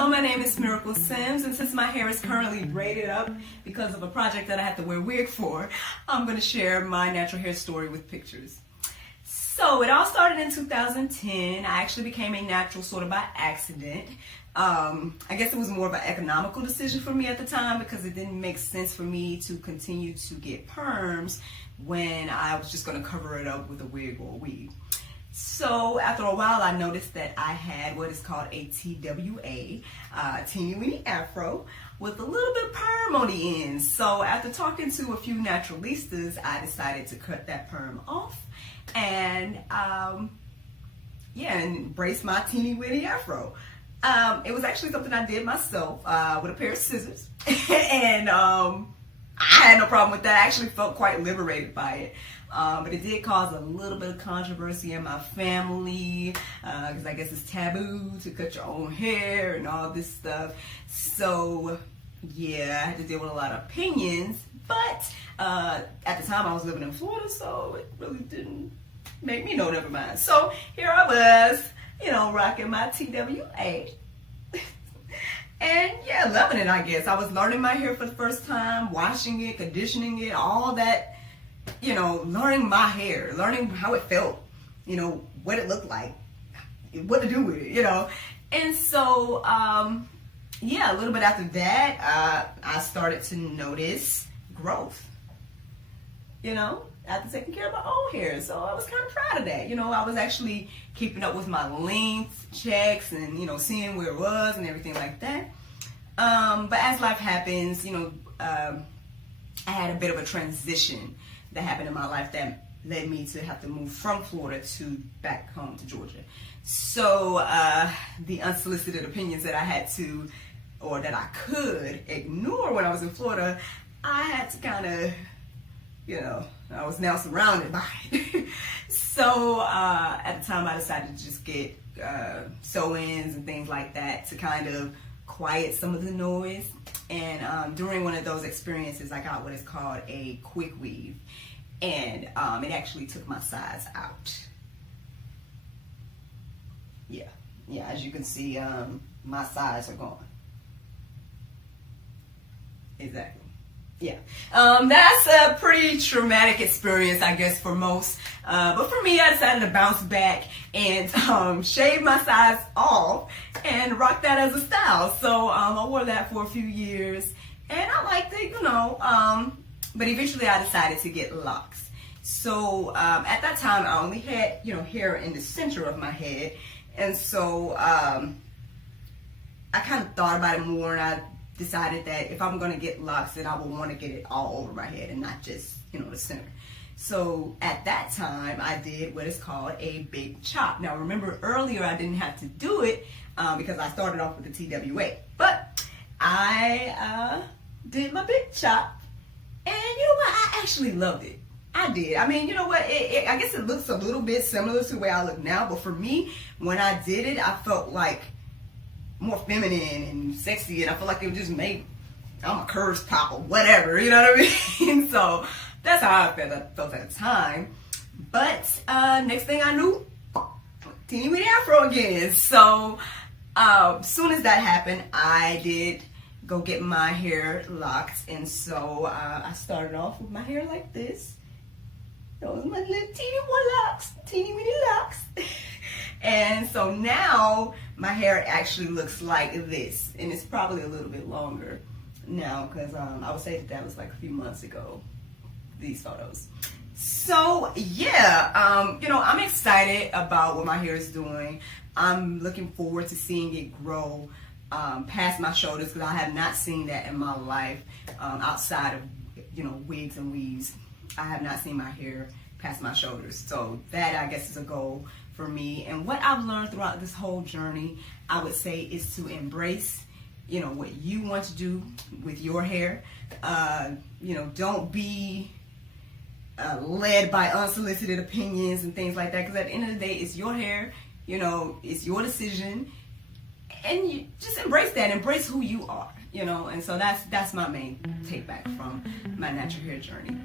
Hello, my name is Miracle Sims, and since my hair is currently braided up because of a project that I had to wear a wig for, I'm going to share my natural hair story with pictures. So it all started in 2010. I actually became a natural sort of by accident. I guess it was more of an economical decision for me at the time because it didn't make sense for me to continue to get perms when I was just going to cover it up with a wig or a weave. So after a while, I noticed that I had what is called a TWA, teeny weeny afro, with a little bit of perm on the end. So after talking to a few naturalistas, I decided to cut that perm off and and embrace my teeny weeny afro. It was actually something I did myself with a pair of scissors, and I had no problem with that. I actually felt quite liberated by it. But it did cause a little bit of controversy in my family because I guess it's taboo to cut your own hair and all this stuff. So yeah, I had to deal with a lot of opinions. But at the time I was living in Florida, so it really didn't make me know, never mind. So here I was, rocking my TWA. And yeah, loving it, I guess. I was learning my hair for the first time, washing it, conditioning it, all that. Learning my hair, learning how it felt, what it looked like, what to do with it, And so, a little bit after that, I started to notice growth, after taking care of my own hair. So I was kind of proud of that. I was actually keeping up with my length checks and, seeing where it was and everything like that. But as life happens, I had a bit of a transition that happened in my life that led me to have to move from Florida to back home to Georgia. So the unsolicited opinions that I had to, or that I could ignore when I was in Florida, I had to kind of, I was now surrounded by it. So at the time I decided to just get sew-ins and things like that to kind of quiet some of the noise. And during one of those experiences, I got what is called a quick weave, and it actually took my sides out. Yeah, as you can see, my sides are gone. Exactly. Yeah, that's a pretty traumatic experience, I guess, for most. But for me, I decided to bounce back and shave my sides off and rock that as a style. So I wore that for a few years, and I liked it, but eventually I decided to get locks. So at that time, I only had, hair in the center of my head, and so I kind of thought about it more, and I decided that if I'm going to get locks, then I would want to get it all over my head and not just, the center. So at that time, I did what is called a big chop. Now remember earlier I didn't have to do it because I started off with the TWA. But I did my big chop, and you know what? I actually loved it. I did. I mean, you know what? I guess it looks a little bit similar to the way I look now, but for me, when I did it, I felt like more feminine and sexy, and I feel like it just made a curves pop or whatever, you know what I mean? So that's how I felt at the time. But next thing I knew, teeny weeny afro again. So soon as that happened, I did go get my hair locked, and so I started off with my hair like this. Those are my little teeny weeny locks. And so now my hair actually looks like this, and it's probably a little bit longer now because I would say that was like a few months ago, these photos. So yeah, I'm excited about what my hair is doing. I'm looking forward to seeing it grow past my shoulders because I have not seen that in my life outside of wigs and weaves. I have not seen my hair past my shoulders. So that, I guess, is a goal for me. And what I've learned throughout this whole journey, I would say, is to embrace, what you want to do with your hair. Don't be led by unsolicited opinions and things like that. Because at the end of the day, it's your hair, it's your decision. And you just embrace that, embrace who you are, And so that's my main take back from my natural hair journey.